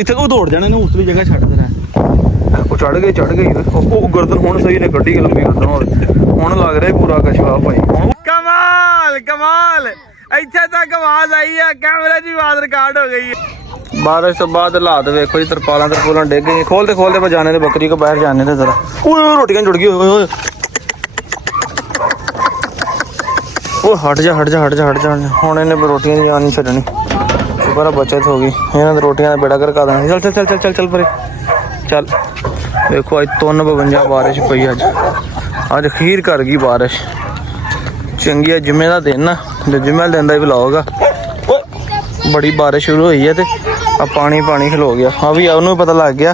ਇੱਥੇ ਉਹ ਦੌੜ ਜਾਣੇ ਨੇ ਉਤਲੀ ਜਗ੍ਹਾ ਛੱਡ ਦੇਣਾ। ਉਹ ਚੜ ਗਏ ਉਹ ਗਰਦਨ ਹੁਣ ਸਹੀ ਨੇ ਕੱਢੀ ਲੰਬੀ ਗਰਦਨ ਹੁਣ ਲੱਗ ਰਿਹਾ ਪੂਰਾ ਕਸ਼ਵਾ ਭਾਈ। ਕਮਾਲ ਕਮਾਲ ਇੱਥੇ ਤੱਕ ਆਵਾਜ਼ ਆਈ ਹੈ ਕੈਮਰੇ ਦੀ ਆਵਾਜ਼ ਰਿਕਾਰਡ ਹੋ ਗਈ ਹੈ। ਬਾਰਿਸ਼ ਤੋਂ ਬਾਅਦ ਹਾਲਾਤ ਵੇਖੋ ਜੀ ਤਰਪਾਲਾਂ ਡਿੱਗ ਗਈਆਂ। ਖੋਲਦੇ ਬਜਾने थे बकरी को बाहर जाने थे जरा। रोटियां जुड़ गई हट जा हुण इन्हें रोटियां की जान नहीं छड्डनी। शुक्र बचत हो गई इन्होंने रोटियां का बेड़ा करका देना। चल परे चल। देखो अज 3:52 बारिश पई अज खीर कर गई बारिश चंगी है। जिम्मे का दिन ना जिम्मे दिन का व्लॉग आ। बड़ी बारिश शुरू हुई है तो पानी खलो गया। अभी उन्होंने पता लग गया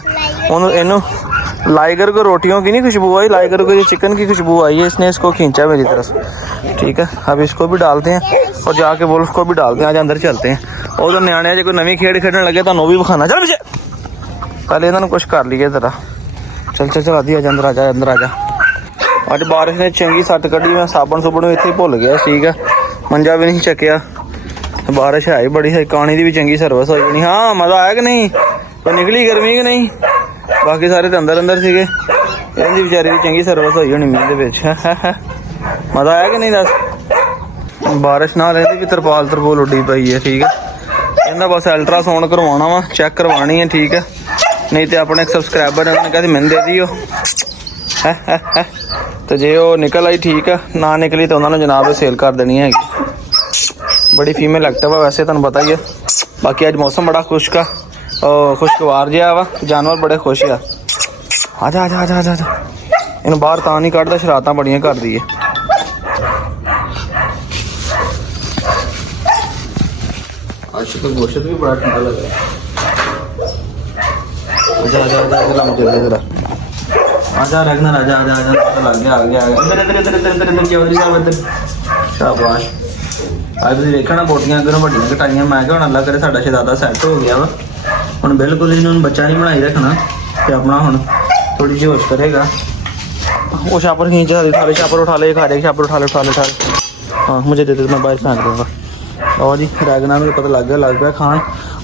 इनू लाइगर को रोटियों की नहीं खुशबू आई, लाइगर को ये चिकन की खुशबू आई है। इसने इसको खींचा मेरी तरफ। ठीक है अब इसको भी डालते हैं और जाके बोल उसको भी डालते हैं। आज अंदर चलते हैं और तो न्याणे जो कोई नवी खेड खेडने लगे तो भी विखाना। चल पीछे पहले इन्होंने कुछ कर लिया तेरा। चल आदि आज अंदर आ जा। अज बारिश ने चंगी सट कड़ी। मैं साबन सुबन इतने भुल गया। ठीक है मंजा भी नहीं चकिया। बारिश है ही बड़ी है। पानी की भी चंगी सर्विस हो जानी। हाँ मज़ा आया कि नहीं? तो निकली गर्मी कि नहीं? बाकी सारे तो अंदर सीगे। इनकी बेचारी की चंगी सर्विस हुई होनी मीह के। मज़ा आया कि नहीं दस? बारिश ना रहती भी तरपाल उड्डी पई है। ठीक है इन्हें बस अल्ट्रासाउंड करवाना वा चेक करवानी है। ठीक है नहीं तो अपने एक सबसक्राइबर ने उन्होंने कहते मैंने दे दियो। तो जे वो निकल आई ठीक है ना निकली तो उन्होंने जनाब सेल कर देनी है। बड़ी फीमेल एक्टिव है वैसे तुहानू पता ही है। बाकी अज मौसम बड़ा खुशगवार जिहा वा जानवर बड़े खुश आ। आजा इन बाहर तां नहीं कढ़दा शरारतां बड़ियां करदी है। आज तो गोश्त भी बड़ा ठंडा लग रहा है। आजा मुझे जरा आजा रगना आजा लग गया इधर क्या शाबाश। आज तुम देखना बोटियां अगर वड्डियां कटाइयां। मैं क्या अल्लाह करे साडा शहजादा सैट हो गया वा हुण बिल्कुल इन्होंने बच्चा नहीं बनाई रखना तो अपना हुण थोड़ी जी होश करेगा। वो छापर खींच थाले छापर उठा ले खा ले छापर उठा ले। हाँ मुझे दे दे मैं बाहर फेंक दूँगा। और जी रैगना में पता लग गया खान।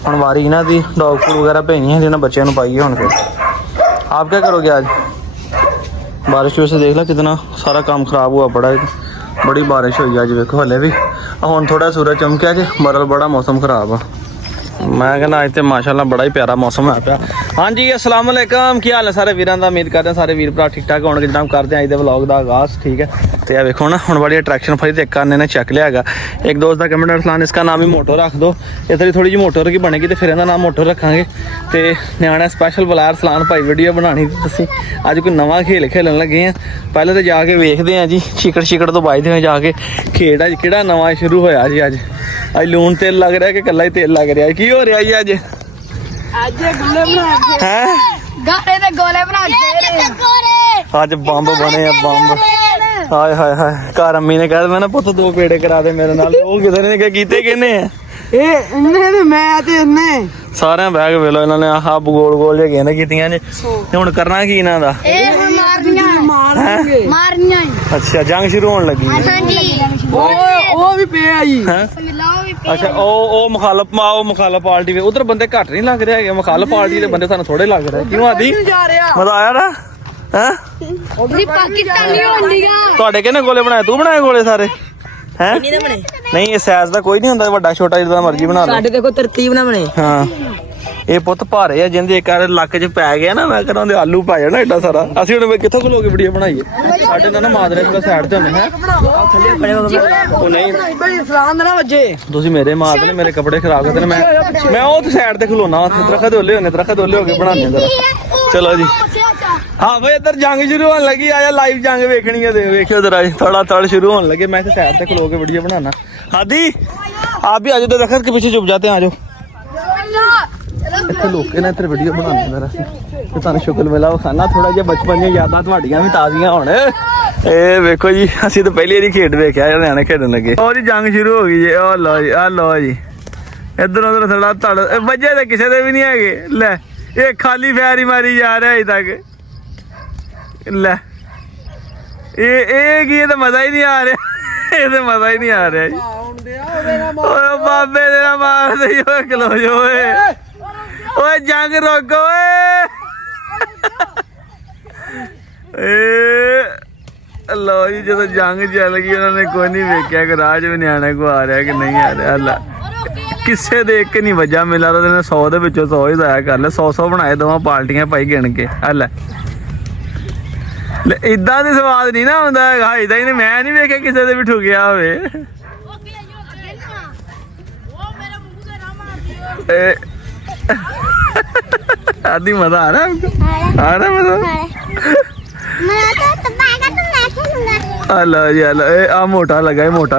हुण वारी इन्हां दी डॉग फूड वगैरह भेजनी है जिन्होंने बच्चों पाइए। हुण फिर आप क्या करोगे आज? बारिश की वजह से देख लो कितना सारा काम खराब हुआ पड़ा है। बड़ी बारिश हुई अज वेखो हले भी हुण थोड़ा सूरज चमकिया कि बदल बड़ा मौसम खराब आ। मैं कहना अज तो माशाअल्लाह बड़ा ही प्यारा मौसम है पाया। हाँ जी अस्सलाम वालेकुम की हाल है सारे वीरों का? उम्मीद करते हैं सारे वीर भरा ठीक ठाक होने जनाब। करते हैं अज के व्लॉग का आगाज़। ठीक है तो यह वेखो ना हुण बड़ी अट्रैक्शन फरी एक करने ने चेक लिया। एक दोस्त का कमेंट अरसलान इसका नाम ही मोटो रख दो। इधर थोड़ी जी मोटो की बनेगी तो फिर इहदा नाम मोटो रखांगे। तो न्याणा स्पैशल बुलाया अरसलान भाई वीडियो बनानी तुसीं अज कोई नवा खेल खेलन लगे हैं। पहले तो जाके वेखते हैं जी चिकड़ तो बजते हैं जाके खेड अज किहड़ा नवा शुरू होया जी। अज लून तेल लग रहा है कि कल्ला ही तेल लग रहा है? की हो रहा जी अज बंब बने बंब। हाय हाय हाय घर अम्मी ने कहा मैं ना पुत 2 पेड़े करा दे मेरे नाल। वो किसी ने कीते किहने सारे बैग वेलो इन्होंने आह गोल जे गेंद कीतियां ने। हुण करना की इन्हां दा? अच्छा जंग शुरू होने लगी अच्छा ओ मुखालफ पार्टी उधर बंदे घट नहीं लग रहे। मुखालफ पार्टी के बंदे सानू थोड़े लग रहे। क्यों आदि मजा आया ना? तुहाडे किहने गोले बनाए? तू बनाए गोले सारे हैं? नहीं ये साइज का कोई नहीं होंदा वड्डा छोटा जिदा मर्जी बना लो। साडे देखो तरतीब ना बने। हाँ ये पुत भारे है जिंदे एक लक च पै गया ना मैं कहना आलू पै जाना एडा सारा। असीं हुण कित्थों खलो के वीडियो बनाईए? साडे ना मादरे थोड़ा साइड ते होंदे हैं। ओ नहीं सलाम ना वजे तुसीं मेरे मारदे ने मेरे कपड़े खराब करदे ने। मैं ओ ते साइड ते खलोना दरखत ओले हो के बनाने जरा। चलो जी हाँ भाई इधर जंग शुरू होने लगी। आया लाइव जंग वेखनी है वेखियो जरा थोड़ा तड़ शुरू होने लगे। मैं साइड ते खलो के वीडियो बनाना। हादी आप भी आ जाओ दरखत के पीछे चुप जाते हैं। आ जाओ इतने लोग ना इधर वीडियो बनाने मेरा तुहानू शुक्र मिला खाना थोड़ा जिहा बचपन दी यादां तुहाडियां भी ताज़ियां होण। ए वेखो जी असीं तो पहली बारी खेड वेखिया न्याणे खेडन लगे। और जी जंग शुरू हो गई जी। आ लो जी इधर उधर थोड़ा तड़ वजे तो किसी दे भी नहीं है। लै ये खाली फैर ही मारी जा रहा है अज तक। लै ये तो मजा ही नहीं आ रहा। ये तो मजा ही नहीं आ रहा जी। बाबे तेरा मार दे खलो जो ਓਏ ਜੰਗ ਰੋਕੋ ਓਏ ਲੋ ਜੀ ਜਦੋਂ ਜੰਗ ਚੱਲ ਗਈ ਉਹਨਾਂ ਨੇ ਕੋਈ ਨਹੀਂ ਵੇਖਿਆ ਕਿ ਰਾਜ ਵੀ ਨਿਆਣੇ ਕੋ ਆ ਰਿਹਾ ਕਿ ਨਹੀਂ ਆ ਰਿਹਾ। ਲੈ ਕਿਸੇ ਦੇ ਇੱਕ ਨਹੀਂ ਵਜਾ ਮਿਲਾ ਉਹਨੇ 100 ਦੇ ਵਿੱਚੋਂ 100 ਹੀ ਜ਼ਾਇਆ ਕਰ ਲੈ। 100 ਬਣਾਏ ਦੋਵਾਂ ਪਾਰਟੀਆਂ ਭਾਈ ਗਿਣ ਕੇ। ਲੈ ਇਦਾਂ ਦੇ ਸਵਾਦ ਨਹੀਂ ਨਾ ਹੁੰਦਾ ਹੈਗਾ। ਇਦਾਂ ਹੀ ਮੈਂ ਨਹੀਂ ਵੇਖਿਆ ਕਿਸੇ ਦੇ ਵੀ ਠੁਕਿਆ ਹੋਵੇ। आदि मजा आ रहा है आपको? आ रहा है मजा? हेलो जी हेलो। आ मोटा लगा है मोटा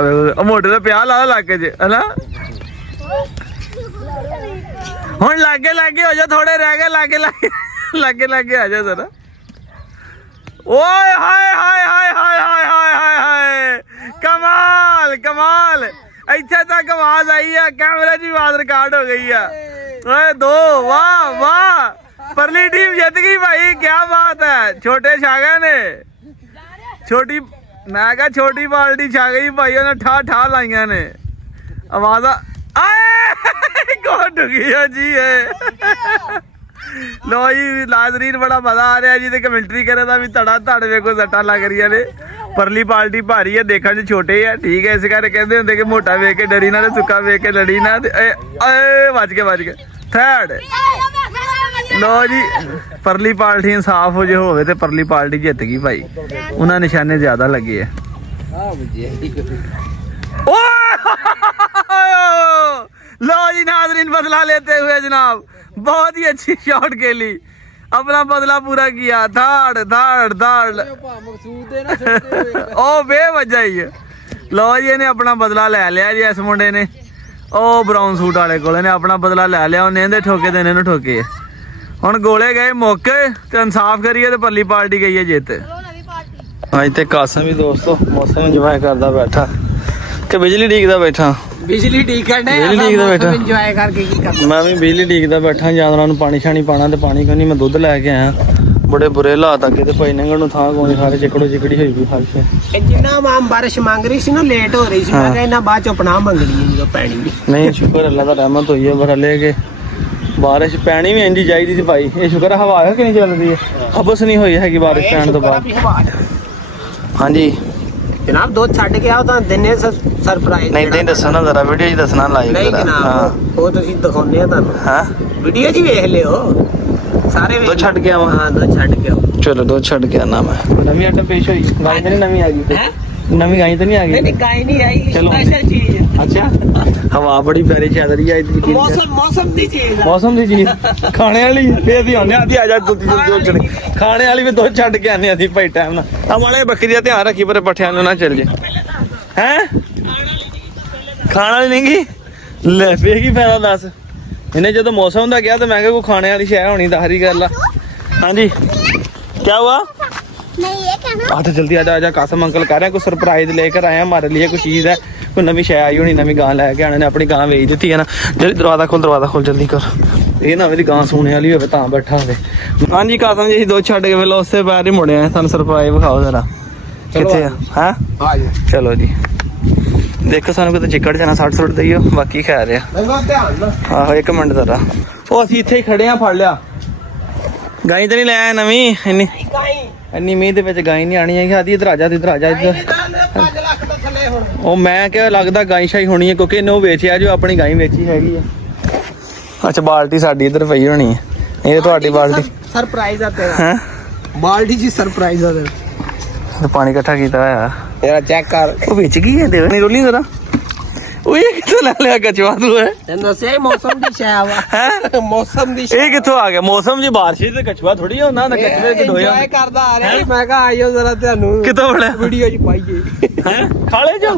मोटे का प्यार ला लाके च है ना। हुण लागे लागे हो जा थोड़े रह गए लागे लागे लागे लागे आ जा जरा। ओए हाय हाय हाय हाय हाय हाय हाय हाय कमाल कमाल। इत्थे तक आवाज आई है कैमरे की आवाज रिकॉर्ड हो गई है। ओए दो वाह वाह परली टीम जीत गई भाई क्या बात है। छोटे छा गए ने छोटी मैं कहा छोटी बाल्टी छा गई भाई उन्हें ठा ठा लाइया ने आवाज कौन ढुकी है जी है। लो जी नाज़रीन बड़ा मजा आ रहा है जी। कमेंट्री करे दा भी धड़ा धड़ वेखो सट्टा लग रही ने। परली पार्टी भारी है देखने च छोटे है ठीक है। इस करके कहते होंगे कि मोटा वेख के डरी ना सुक्का वेख के लड़ी ना। बच गए थर्ड। लो जी परली पार्टी इंसाफ हो जो हो परली पार्टी जित गई भाई। उन्हें निशाने ज्यादा लगे है। लो जी नाज़रीन बदला लेते हुए जनाब बहुत ही अच्छी शॉट खेली अपना बदला पूरा किया। धाड़ धाड़ धाड़ ओ बेवजह ही है। लो जी इन्हें अपना बदला ले लिया जी। इस मुंडे ने ओ ब्राउन सूट वाले को अपना बदला ले लिया। उन्हें इहदे ठोके ते इन्हें ठोके हुण गोले गए मौके ते इंसाफ करिए ते परली पार्टी गई है जित। अज ते कासम भी दोस्तों मौसम इंजॉय करदा बैठा कि बिजली डीकदा बैठा। बिजली ठीक है बिजली डीकदा बैठा एंजॉय करके की करना। मैं भी बिजली डीकदा बैठा जानवरां नूं पानी शानी पाना ते पानी कोई नहीं मैं दुध लैके आया। बड़े बुरे हालात अगे ते भाई नंगण नूं थां कोई सारे चिकड़ो चिकड़ी होई पई फर्श। जिन्ना मां बारिश मांग रही सी ना लेट हो रही सी मैं कहा इन्हां बाद चों पनाह मंगनी है जो पैनी भी नहीं। शुक्र अल्लाह दा रहमत होई है पर हले के बारिश पैनी भी इंजी चाहिदी सी भाई। ये शुक्र हवा है कि नहीं चल रही है हबस नहीं होई हैगी बारिश पैण तो बाद। हाँ जी जनाब दूध छੱਡ के आओ ਤਾਂ ਦਿਨੇ ਸਰਪ੍ਰਾਈਜ਼ नहीं नहीं दसना जरा वीडियो च दसना लाइव नहीं जनाब ਉਹ ਤੁਸੀਂ ਦਿਖਾਉਂਦੇ ਆ ਤੁਹਾਨੂੰ। हां ਵੀਡੀਓ 'ਚ ਹੀ ਵੇਖ ਲਿਓ ਸਾਰੇ दो छੱਡ के आवा। ਹਾਂ ਦੋ ਛੱਡ ਕੇ ਆਓ। चलो दो छੱਡ के आना मैं। नवी आइटम पेश होई गाय तो नहीं नवी आ गई हैं नवी गाय तो नहीं आ नहीं गई। गाय नहीं आई चलो। स्पेशल चीज है। अच्छा हवा बड़ी प्यारी चल रही है इतनी मौसम दी चीज है। मौसम दी चीज खाने वाली फिर भी आने आधी आ जा दूसरी खाने वाली भी दो छੱਡ के आने आधी भाई टाइम ना हमारे बकरी का ध्यान रखी पर पठिया ना चल जे हैं खाने वाली नहीं गी ले फिर की फायदा दस इन्हें जो मौसम का गया तो मैं कोई खाने वाली शय होनी दाहरी कर ला। हाँ जी क्या हुआ आ तो जल्दी आजा कासम अंकल कह रहे हैं कुछ सरप्राइज लेकर आए हैं हमारे लिए कुछ चीज है कोई नवी शय आई होनी नवी गां लैके आने ने अपनी गां बेच दी है ना। जल्दी दरवाजा खोल जल्दी कर ये ना मेरी गां सुने वाली हो तां बैठा हो। हाँ जी कासम जी दो छड्ड के वेलो उससे पैर ही मुड़े हैं सानू सरप्राइज विखाओ जरा किथे है चलो जी देखो सानू किते चिकड़ जाना 60 दईओ बाकी खैर है। आहो एक मिनट जरा ओ असीं इत्थे ही खड़े हैं फड़ लिया गाई तो नहीं ले आया नवी इन्नी मीह दे विच गाई नहीं आनी है। आदि इधर आ जा इधर ओ मैं क्या लगदा गाई शाई होनी है क्योंकि इन्हों वेचिया जो अपनी गाई वेची हैगी है। अच्छा बाल्टी साडी इधर पई होनी है ये ਤੁਹਾਡੀ बाल्टी सरप्राइज आ तेरा हैं बाल्टी जी सरप्राइज आ तेरा तो पानी इकट्ठा कीता है तेरा चेक कर वो बेच गई है देख नहीं रोली जरा ओए किथों ले लिया कचवा तू है तैਨੂੰ ਦੱਸਿਆ ਹੀ ਮੌਸਮ ਦੀ ਸ਼ੈ ਵਾ ਹੈ ਮੌਸਮ ਦੀ ਇਹ ਕਿੱਥੋਂ ਆ ਗਿਆ ਮੌਸਮ ਜੀ ਬਾਰਿਸ਼ ਤੇ ਕਛਵਾ ਥੋੜੀ ਹੁੰਦਾ ਨਾ ਕਛਵੇ ਕਿ ਢੋਇਆ ਇੰਜੋਏ ਕਰਦਾ ਆ ਰਿਹਾ ਮੈਂ ਕਿਹਾ ਆਇਓ ਜ਼ਰਾ ਤੁਹਾਨੂੰ ਕਿੱਥੋਂ ਬੜਿਆ ਵੀਡੀਓ 'ਚ ਪਾਈਏ ਹੈ ਖਾਲੇ ਜੋ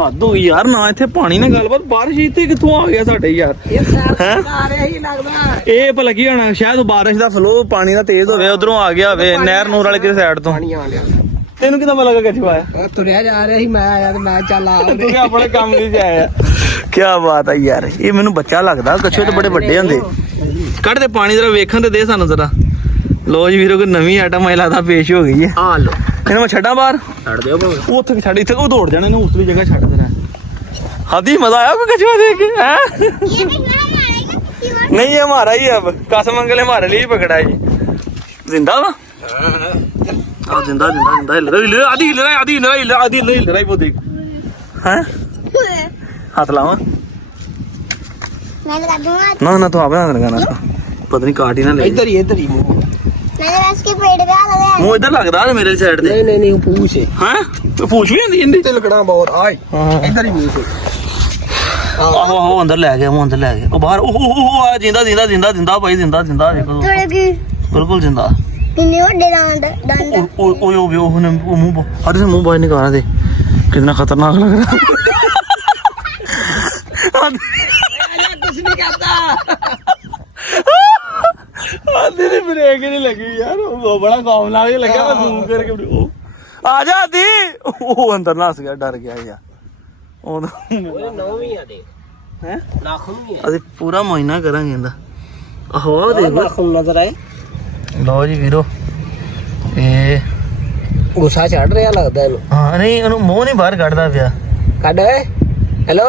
ਹੱਦ ਹੋਈ ਯਾਰ ਨਾ ਇੱਥੇ ਪਾਣੀ ਨਾਲ ਗੱਲਬਾਤ ਬਾਰਿਸ਼ ਇੱਥੇ ਕਿੱਥੋਂ ਆ ਗਿਆ ਸਾਡੇ ਯਾਰ ਇਹ ਸਾਰ ਆ ਰਿਹਾ ਹੀ ਲੱਗਦਾ ਇਹ ਭਲਾ ਕੀ ਹੋਣਾ ਸ਼ਾਇਦ ਬਾਰਿਸ਼ ਦਾ ਫਲੋ ਪਾਣੀ ਦਾ ਤੇਜ਼ ਹੋਵੇ ਉਧਰੋਂ ਆ ਗਿਆ ਹੋਵੇ ਨਹਿਰ ਨੂਰ ਵਾਲੇ ਕਿਸੇ ਸਾਈਡ ਤੋਂ ਪਾਣੀ ਆ ਲਿਆ ਤੈਨੂੰ ਕਿਦਾਂ ਪਤਾ ਲੱਗਾ ਕਛਵਾ ਆਇਆ ਤੁਰਿਆ ਜਾ ਰਿਹਾ ਸੀ ਮੈਂ ਆਇਆ ਤੇ ਮੈਂ ਚੱਲ ਆ ਤੂੰ ਆਪਣੇ ਕੰਮ ਦੀ ਆਇਆ ਕੀ ਬਾਤ ਹੈ ਯਾਰ ਇਹ ਮੈਨੂੰ ਬੱਚਾ ਲੱਗਦਾ ਕਛਵੇ ਤਾਂ ਬੜੇ ਵੱਡੇ ਹੁੰਦੇ ਕੱਢ ਦੇ ਪਾਣੀ ਜਰਾ ਵੇਖਣ ਤੇ ਦੇ ਸਾਨੂੰ ਜਰਾ। ਲੋ ਜੀ ਵੀਰੋ ਕੋਈ ਨਵੀਂ ਆਈਟਮ ਆਈ ਲੱਗਦਾ ਪੇਸ਼ ਹੋ ਗਈ ਹੈ। ਆ ਲੋ ਇਹਨੂੰ ਮੈਂ ਛੱਡਾਂ ਬਾਹਰ ਛੱਡ ਦਿਓ ਭਾਵੇਂ ਉੱਥੇ ਛੱਡ ਇੱਥੇ ਉਹ ਦੌੜ ਜਾਣੇ ਨੇ ਉਤਲੀ ਜਗ੍ਹਾ ਛੱਡ ਦੇਣਾ। ਹਾਦੀ ਮਜ਼ਾ ਆਇਆ ਕੋਈ ਕਛਵਾ ਦੇਖ ਕੇ ਹੈ नहीं ये हमारा ही है अब कसम अंकल हमारे लिए ही पकड़ा है जी जिंदा वा जिंदा जिंदा जिंदा हिल रहा आधी हिल रहा आधी हिल रहा आधी हिल रहा वो देख हैं हाथ लावा मैं लगा दूंगा ना ना तो आप ना लगाना पता नहीं काट ही ना ले इधर ही मुंह मैंने इसके पेट पे आ लगा मुंह इधर लगदा है मेरे साइड ते नहीं वो पूछ है हैं तो पूछ भी आंदी इंदी तिलकना बहुत आए इधर ही मुंह से आहो आहो अंदर ले गया मुंह अंदर ले गया ओ बाहर ओहो आ जिंदा जिंदा जिंदा जिंदा भाई जिंदा जिंदा देखो थोड़े की बिल्कुल जिंदा कितने बड़े दंद दंद ओ ने मुंह अरे से मुंह बाहर निकाला दे कितना खतरनाक लग रहा है कुछ नहीं कहता आधी ने ब्रेक ही नहीं लगी यार वो बड़ा खौफनाक लगा मैं जूम करके ओ आ जा आधी ओ अंदर नस गया डर गया यार ओ नौवीं आ दे हैं नाखून भी है ਅਸੀਂ ਪੂਰਾ ਮਹੀਨਾ ਕਰਾਂਗੇ ਇਹਦਾ ਆਹੋ ਦੇਖ नाखून नजर आए ਲਓ ਜੀ ਵੀਰੋ ਇਹ गुस्सा चढ़ रहा लगता है ਹਾਂ ਨਹੀਂ ਉਹਨੂੰ ਮੂੰਹ ਨਹੀਂ ਬਾਹਰ ਕੱਢਦਾ ਪਿਆ ਕੱਢ ਓਏ ਹੈਲੋ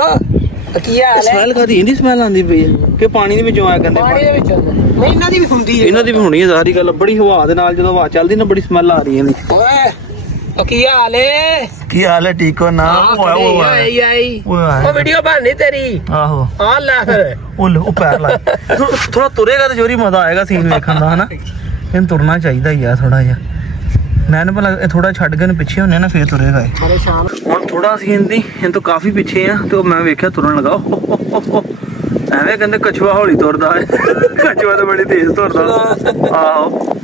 ਕੀ ਹਾਲ ਹੈ ਸਮੈਲ ਕਾਦੀ ਇਹਦੀ ਸਮੈਲ ਆਉਂਦੀ ਪਈ ਹੈ ਕਿ ਪਾਣੀ ਦੇ ਵਿੱਚੋਂ ਆਇਆ ਕਰਦੇ ਪਾਣੀ ਦੇ ਵਿੱਚੋਂ ਨਹੀਂ ਇਹਨਾਂ ਦੀ ਵੀ ਹੁੰਦੀ ਹੈ ਇਹਨਾਂ ਦੀ ਵੀ ਹੋਣੀ ਹੈ ਸਾਰੀ ਗੱਲ ਬੜੀ ਹਵਾ ਦੇ ਨਾਲ ਜਦੋਂ ਹਵਾ ਚੱਲਦੀ ਨਾ ਬੜੀ ਸਮੈਲ ਆ ਰਹੀ ਹੈ ਇਹਦੀ ਓਏ ਉਹ ਕੀ ਹਾਲ ਹੈ ਕੀ ਹਾਲ ਹੈ ਠੀਕ ਹੋ ਨਾ ਓਏ ਆਈ ਆਈ ਓਏ ਉਹ ਵੀਡੀਓ ਬਣਨੀ ਤੇਰੀ ਆਹੋ ਆ ਲੈ ਫਿਰ ਉਹ ਪੈਰ ਲਾ ਥੋੜਾ ਤੁਰੇਗਾ ਤੇ ਜੋਰੀ ਮਜ਼ਾ ਆਏਗਾ ਸੀਨ ਵੇਖਣ ਦਾ ਹਨਾ ਇਹਨੂੰ ਤੁਰਨਾ ਚਾਹੀਦਾ ਯਾਰ ਥੋੜਾ ਜਿਹਾ ਮੈਂ ਨਾ ਭਲਾ ਇਹ ਥੋੜਾ ਛੱਡ ਕੇ ਨੂੰ ਪਿੱਛੇ ਹੁੰਨੇ ਨਾ ਫੇਰ ਤੁਰੇਗਾ ਇਹ ਪਰੇਸ਼ਾਨ ਹੁਣ ਥੋੜਾ ਸੀ ਇਹਦੀ ਇਹ ਤੋਂ ਕਾਫੀ ਪਿੱਛੇ ਆ ਤੇ ਮੈਂ ਵੇਖਿਆ ਤੁਰਨ ਲੱਗਾ ਐਵੇਂ ਕਹਿੰਦੇ ਕਛੂਆ ਹੌਲੀ ਤੁਰਦਾ ਹੈ ਕਛੂਆ ਤਾਂ ਬੜੀ ਤੇਜ਼ ਤੁਰਦਾ ਆਹੋ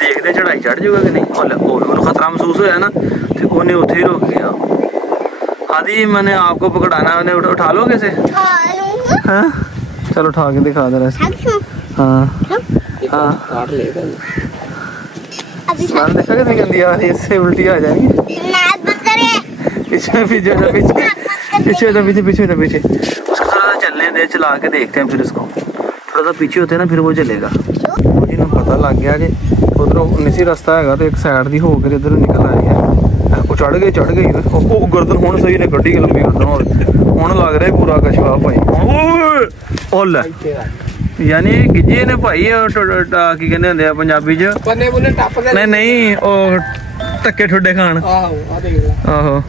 ਦੇਖਦੇ ਚੜਾਈ ਚੜ ਜਾਊਗਾ ਕਿ ਨਹੀਂ ਉਹਨੂੰ ਖਤਰਾ ਮਹਿਸੂਸ ਹੋਇਆ ਨਾ ਤੇ ਉਹਨੇ ਉੱਥੇ ਹੀ ਰੁਕ ਗਿਆ आदि मैंने आपको पकड़ाना है उठा लोगे से हाँ चलो उठा के दिखा दे रहे हाँ हाँ काट लेगा स्मेल देखा कितनी गंदी आ रही है इससे उल्टी आ जाएगी पीछे पीछे पीछे पीछे पीछे पीछे उसको थोड़ा सा चलने दे चला के देखते हैं फिर इसको थोड़ा सा पीछे होते हैं ना फिर वो चलेगा मुझे ना पता लग गया कि उधर निसी रास्ता है तो एक साइड दी होकर इधर निकल आ रही है ਉਹ ਚੜ ਗਈ ਉਹ ਗਰਦਨ ਹੁਣ ਸਹੀ ਨੇ ਕੱਢੀ ਲੰਬੀ ਗਰਦਨ ਹੁਣ ਲੱਗ ਰਿਹਾ ਪੂਰਾ ਕਛਵਾ ਭਾਈ ਓਏ ਲੈ ਯਾਨੀ ਗਿੱਜੇ ਨੇ ਭਾਈ ਕੀ ਕਹਿੰਦੇ ਹੁੰਦੇ ਆ ਪੰਜਾਬੀ ਚ ਬੰਨੇ ਬੁੰਨੇ ਟੱਪ ਕੇ ਨਹੀਂ ਉਹ ਧੱਕੇ ਠੁੱਡੇ ਖਾਣ ਆਹੋ ਆ ਦੇਖ ਲੈ ਆਹੋ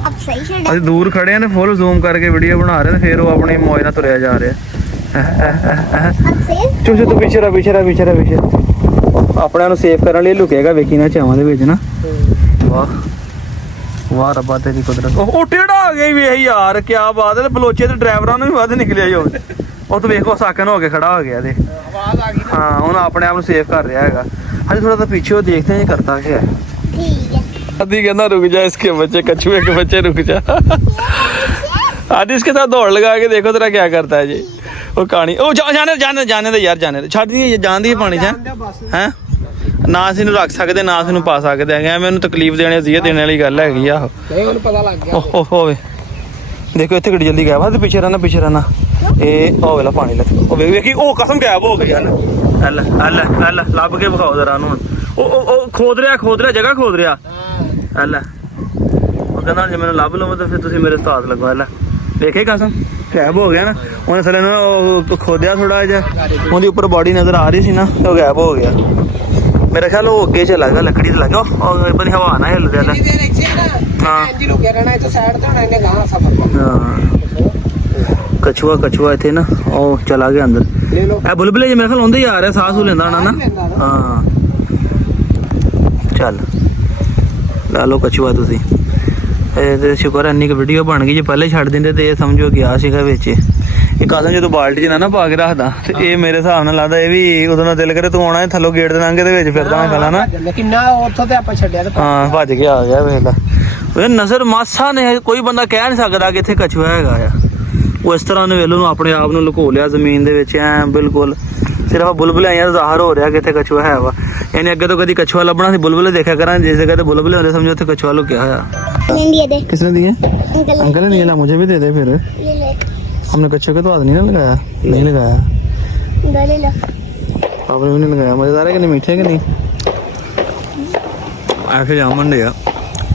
अब सही से ਅਸੀਂ ਦੂਰ ਖੜੇ ਆ ਨੇ ਫੁੱਲ ਜ਼ੂਮ ਕਰਕੇ ਵੀਡੀਓ ਬਣਾ ਰਹੇ ਨੇ ਫਿਰ ਉਹ ਆਪਣੇ ਮੌਜ ਨਾਲ ਤੁਰਿਆ ਜਾ ਰਿਹਾ ਚੁੱਪ ਚੁੱਪ ਪਿੱਛੇ ਰਾ ਆਪਣੇ ਨੂੰ ਸੇਵ ਕਰਨ ਲਈ ਲੁਕੇਗਾ ਵੇਖੀ ਨਾ ਚਾਵਾਂ ਦੇ ਵਿੱਚ ਨਾ ਵਾਹ ਵਾਹ ਰੱਬਾ ਤੇਰੀ ਕੁਦਰਤ ਉਹ ਟੇੜਾ ਆ ਗਿਆ ਵੇਖ ਯਾਰ ਕੀ ਬਾਤ ਹੈ ਬਲੋਚੇ ਤੇ ਡਰਾਈਵਰਾਂ ਨੂੰ ਵੀ ਵੱਧ ਨਿਕਲਿਆ ਜੋ ਉਹ ਤਾਂ ਵੇਖੋ ਸਾਕਨ ਹੋ ਕੇ ਖੜਾ ਹੋ ਗਿਆ ਤੇ ਆਵਾਜ਼ ਆ ਗਈ ਹਾਂ ਹੁਣ ਆਪਣੇ ਆਪ ਨੂੰ ਸੇਵ ਕਰ ਰਿਹਾ ਹੈਗਾ ਹਜੇ ਥੋੜਾ ਤਾਂ ਪਿੱਛੇ ਉਹ ਦੇਖਦੇ हैं करता क्या है ठीक है आदि कहना रुक जा इसके बच्चे कछुए के बच्चे रुक जा आदि इसके साथ दौड़ लगा के देखो तेरा क्या करता है जी वो कहानी ओ जाने दे यार जाने दे छੱਡ ਦੀ ਜਾਣ ਦੀ ਪਾਣੀ ਚ ਹੈ ਨਾ ਅਸੀਂ ਨੂੰ ਰੱਖ ਸਕਦੇ ਨਾ ਅਸੀਂ ਨੂੰ ਪਾ ਸਕਦੇ ਹੈਗੇ ਐਵੇਂ ਉਹਨੂੰ ਤਕਲੀਫ ਦੇਣੀ ਸੀ ਦੇਣ ਵਾਲੀ ਗੱਲ ਹੈਗੀ ਆ ਨਹੀਂ ਉਹਨੂੰ ਪਤਾ ਲੱਗ ਗਿਆ ਓਹ ਹੋਵੇ ਦੇਖੋ ਇੱਥੇ ਗੱਡੀ ਜਲਦੀ ਗਾਇਬ ਆ ਤੇ ਪਿੱਛੇ ਰਹਿਣਾ ਇਹ ਉਹ ਵੇਲਾ ਪਾਣੀ ਲੱਗ ਉਹ ਵੇਖੀ ਉਹ ਕਸਮ ਗਾਇਬ ਹੋ ਗਈ ਹਲ ਲੱਭ ਕੇ ਵਿਖਾਓ ਜ਼ਰਾ ਨੂੰ ਉਹ ਖੋਦ ਰਿਹਾ ਜਗ੍ਹਾ ਖੋਦ ਰਿਹਾ ਹਲ ਉਹ ਕਹਿੰਦਾ ਜੇ ਮੈਨੂੰ ਲੱਭ ਲਵਾਂ ਤਾਂ ਫਿਰ ਤੁਸੀਂ ਮੇਰੇ ਸਾਥ ਲੱਗੋ ਹਲ ਵੇਖੇ ਕਸਮ ਗਾਇਬ ਹੋ ਗਿਆ ਨਾ ਉਹਨੇ ਥੱਲੇ ਨੂੰ ਖੋਦਿਆ ਥੋੜਾ ਜਿਹਾ ਉਹਦੀ ਉੱਪਰ ਬਾਡੀ ਨਜ਼ਰ ਆ ਰਹੀ ਸੀ ਨਾ ਤੇ ਉਹ ਗਾਇਬ ਹੋ ਗਿਆ मेरा ख्याल वो ਅੱਗੇ ਚਲਾ ਗਿਆ ਲੱਕੜੀ ਤੇ ਲੱਗਾ ਉਹ ਬਣੀ ਹਵਾ ਨਾ ਹਿੱਲ ਰਿਹਾ ਹਾਂ ਇੰਜ ਲੁਕਿਆ ਰਹਿਣਾ ਇੱਥੇ ਸਾਈਡ ਤੇ ਹੋਣਾ ਇਹਨੇ ਗਾਂ ਸਫਰ ਕਛੂਆ ਇੱਥੇ ਨਾ ਉਹ ਚਲਾ ਗਿਆ ਅੰਦਰ ਲੈ ਲੋ ਇਹ ਬੁਲਬੁਲੇ ਜੇ ਮੇਰੇ ਖਿਆਲ ਹੁੰਦੇ ਹੀ ਆ ਰਿਹਾ ਸਾਹ ਸੂ ਲੈਂਦਾ ਹੋਣਾ ਨਾ ਹਾਂ ਚੱਲ ਲਾ ਲਓ ਕਛੂਆ ਤੁਸੀਂ ਇਹ ਤੇ ਸ਼ੁਕਰ ਹੈ ਇੰਨੀ ਕੁ ਵੀਡੀਓ ਬਣ ਗਈ ਜੇ ਪਹਿਲੇ ਛੱਡ ਦਿੰਦੇ ਤੇ ਇਹ ਸਮਝੋ ਗਿਆ ਸੀਗਾ ਵਿੱਚ ਇਹ ਕਾਹਦਾ ਜਦੋਂ ਬਾਲਟੀ 'ਚ ਨਾ ਪਾ ਕੇ ਰੱਖਦਾ ਤੇ ਇਹ ਮੇਰੇ ਹਿਸਾਬ ਨਾਲ ਲੱਗਦਾ ਇਹ ਵੀ ਉਦੋਂ ਦਾ ਦਿਲ ਕਰੇ ਤੂੰ ਆਉਣਾ ਥੱਲੋਂ ਗੇਟ ਦੇ ਲੰਘੇ ਦੇ ਵਿੱਚ ਫਿਰਦਾ ਮੈਂ ਪਹਿਲਾਂ ਨਾ ਕਿੰਨਾ ਉੱਥੋਂ ਤੇ ਆਪਾਂ ਛੱਡਿਆ ਤੇ ਹਾਂ ਭੱਜ ਕੇ ਆ ਗਿਆ ਵੇਖ ਲੈ ਉਹ ਨਜ਼ਰ ਮਾਸਾ ਨੇ ਕੋਈ ਬੰਦਾ ਕਹਿ ਨਹੀਂ ਸਕਦਾ ਕਿ ਇੱਥੇ ਕਛੂਆ ਹੈਗਾ ਆ ਉਹ ਇਸ ਤਰ੍ਹਾਂ ਉਹਨੇ ਵੇਲੋ ਨੂੰ ਆਪਣੇ ਆਪ ਨੂੰ ਲੁਕੋ ਲਿਆ ਜ਼ਮੀਨ ਦੇ ਵਿੱਚ ਐ ਬਿਲਕੁਲ ਸਿਰਫ ਬੁਲਬੁਲੇ ਯਾਰ ਜ਼ਾਹਰ ਹੋ ਰਿਹਾ ਕਿ ਇੱਥੇ ਕਛੂਆ ਹੈ ਵਾ ਇਹਨੇ ਅੱਗੇ ਤੋਂ ਕਦੀ ਕਛੂਆ ਲੱਭਣਾ ਸੀ ਬੁਲਬੁਲੇ ਦੇਖਿਆ ਕਰਾਂ ਜਿਸ ਜਗ੍ਹਾ ਤੇ ਬੁਲਬੁਲੇ ਹੁੰਦੇ ਸਮਝੋ ਉੱਥੇ ਕਛੂਆ ਲੁਕਿਆ ਹੋਇਆ किसने दिए अंकल ने नहीं ला मुझे भी दे दे फिर हमने कच्चे को तो हाथ नहीं ना लगाया नहीं लगाया आपने भी नहीं लगाया मजेदार है कि नहीं मीठे कि नहीं ऐसे जामन दे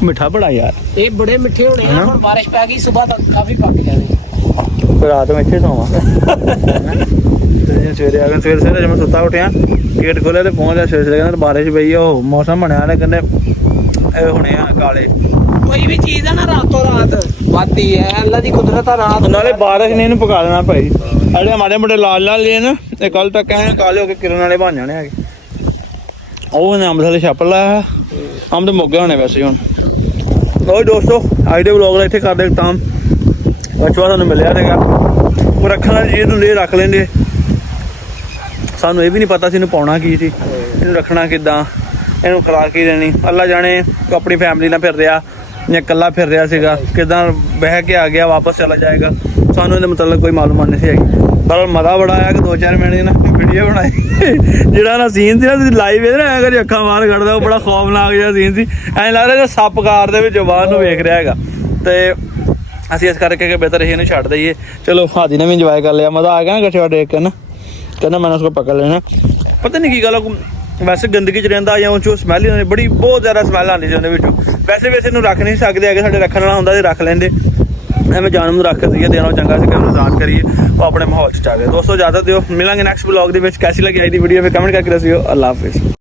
मीठा बड़ा यार ਇਹ ਬੜੇ ਮਿੱਠੇ ਹੋਣੇ ਆ ਹੁਣ ਬਾਰਿਸ਼ ਪੈ ਗਈ ਸਵੇਰ ਤੱਕ ਕਾਫੀ ਪੱਕ ਜਾਣੇ ਕੋਈ ਰਾਤ ਨੂੰ ਇੱਥੇ ਸੌਵਾਂ ਤੇ ਸਵੇਰੇ ਆ ਗਏ ਸਵੇਰੇ ਜਦ ਮੈਂ ਸੁੱਤਾ ਉੱਠਿਆ ਗੇਟ ਖੋਲਿਆ ਤੇ ਪਹੁੰਚ ਗਿਆ ਸਵੇਰੇ ਕਹਿੰਦੇ ਬਾਰਿਸ਼ ਪਈ ਆ ਉਹ ਮੌਸਮ ਬਣਿਆ ਨੇ ਕਹਿੰਦੇ ਇਹ ਹੁਣੇ ਆ ਕਾਲੇ ਕੋਈ ਵੀ ਚੀਜ਼ ਆ ਨਾ ਰਾਤੋਂ ਰਾਤ ਵਾਦੀ ਹੈ ਅੱਲਾ ਦੀ ਕੁਦਰਤ ਆ ਰਾਤ ਨਾਲੇ ਬਾਰਿਸ਼ ਨੇ ਇਹਨੂੰ ਪਕਾ ਦੇਣਾ ਭਾਈ ਸਾਡੇ ਮਾੜੇ ਮੋਟੇ ਲਾਲ ਲਾਲ ਲੈ ਨਾ ਇਹ ਕੱਲ ਤੱਕ ਐ ਕਾਲੇ ਹੋ ਕੇ ਕਿਰਨ ਵਾਲੇ ਬਣ ਜਾਣੇ ਹੈਗੇ ਉਹ ਨੇ ਅੰਬ ਥੱਲੇ ਛੱਪ ਲਾਇਆ ਅੰਬ ਤੇ ਮੁੱਗੇ ਹੋਣੇ ਵੈਸੇ ਹੁਣ ਲੋ ਦੋਸਤੋ ਅੱਜ ਦੇ ਵਲੌਗ ਦਾ ਇੱਥੇ ਕਰਦੇ ਤਾਂ ਬਚਵਾ ਤੁਹਾਨੂੰ ਮਿਲਿਆ ਹੈਗਾ ਉਹ ਰੱਖਣ ਵਾਲੀ ਚੀਜ਼ ਨੂੰ ਲੈ ਰੱਖ ਲੈਂਦੇ ਸਾਨੂੰ ਇਹ ਵੀ ਨਹੀਂ ਪਤਾ ਸੀ ਇਹਨੂੰ ਪਾਉਣਾ ਕੀ ਸੀ ਇਹਨੂੰ ਰੱਖਣਾ ਕਿੱਦਾਂ ਇਹਨੂੰ ਖੁਰਾਕ ਕੀ ਦੇਣੀ ਅੱਲਾ ਜਾਣੇ ਆਪਣੀ ਫੈਮਿਲੀ ਨਾਲ ਫਿਰ ਰਿਹਾ ਜਾਂ ਇਕੱਲਾ ਫਿਰ ਰਿਹਾ ਸੀਗਾ ਕਿੱਦਾਂ ਬਹਿ ਕੇ ਆ ਗਿਆ ਵਾਪਸ ਚਲਾ ਜਾਏਗਾ ਸਾਨੂੰ ਇਹਦੇ ਮਤਲਬ ਕੋਈ ਮਾਲੂਮਾਤ ਨਹੀਂ ਸੀ ਹੈਗੀ ਪਰ ਮਜ਼ਾ ਬੜਾ ਆਇਆ ਕਿ 2-4 ਮਿੰਟ ਦੀ ਨਾ ਵੀਡੀਓ ਬਣਾਈ ਜਿਹੜਾ ਨਾ ਸੀਨ ਸੀ ਨਾ ਤੁਸੀਂ ਲਾਈਵ ਇਹਦੇ ਨਾਲ ਅਗਰ ਅੱਖਾਂ ਬਾਹਰ ਕੱਢਦਾ ਉਹ ਬੜਾ ਖੌਫਨਾਕ ਜਿਹਾ ਸੀਨ ਸੀ ਐਂ ਲੱਗਦਾ ਜਿਵੇਂ ਸੱਪ ਕਾਰ ਦੇ ਵਿੱਚ ਬਾਹਰ ਨੂੰ ਵੇਖ ਰਿਹਾ ਹੈਗਾ ਤੇ ਅਸੀਂ ਇਸ ਕਰਕੇ ਕਿ ਬਿਹਤਰ ਇਹਨੂੰ ਛੱਡ ਦਈਏ ਚਲੋ ਹਾਦੀ ਨੇ ਵੀ ਇੰਜੋਏ ਕਰ ਲਿਆ ਮਜ਼ਾ ਆ ਗਿਆ ਨਾ ਗੱਠੇ ਦੇਖ ਕੇ ਨਾ ਕਹਿੰਦਾ ਮੈਂ ਉਸको ਪਕੜ ਲੈਣਾ ਪਤਾ ਨਹੀਂ ਕੀ ਗੱਲ ਵੈਸੇ ਗੰਦਗੀ ਚ ਰਹਿੰਦਾ ਜਾਂ ਉਹ ਚੋਂ ਸਮੈਲ ਹੀ ਬੜੀ ਬਹੁਤ ਜ਼ਿਆਦਾ ਸਮੈਲ ਆਉਂਦੀ ਸੀ ਉਹਦੇ ਵਿੱਚੋਂ ਵੈਸੇ ਇਹਨੂੰ ਰੱਖ ਨਹੀਂ ਸਕਦੇ ਹੈਗੇ ਸਾਡੇ ਰੱਖਣ ਵਾਲਾ ਹੁੰਦਾ ਤੇ ਰੱਖ ਲੈਂਦੇ ਐਵੇਂ ਜਾਨਵਰ ਨੂੰ ਰੱਖ ਦਈਏ ਦੇਣਾ ਚੰਗਾ ਸੀ ਕਿ ਉਹਨੂੰ ਆਜ਼ਾਦ ਕਰੀਏ ਉਹ ਆਪਣੇ ਮਾਹੌਲ 'ਚ ਆ ਗਏ ਦੋਸਤੋ ਇਜਾਜ਼ਤ ਦਿਓ ਮਿਲਾਂਗੇ ਨੈਕਸਟ ਵਲੌਗ ਦੇ ਵਿੱਚ ਕੈਸੀ ਲੱਗੀ ਅੱਜ ਦੀ ਵੀਡੀਓ ਫਿਰ ਕਮੈਂਟ ਕਰਕੇ ਦੱਸਿਓ ਅੱਲਾ ਹਾਫਿਜ਼